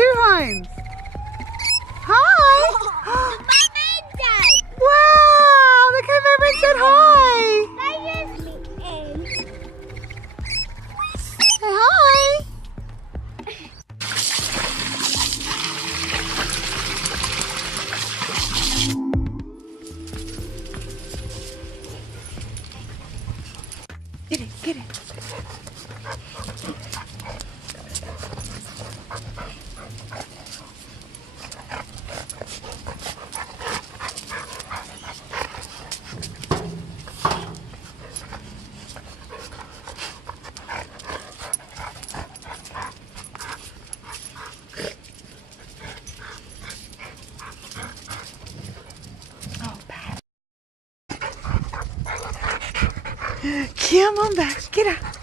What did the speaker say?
two hinds. Hi. Wow, they came over and said hi. Say hi. Get it, get it. Come on back, get out.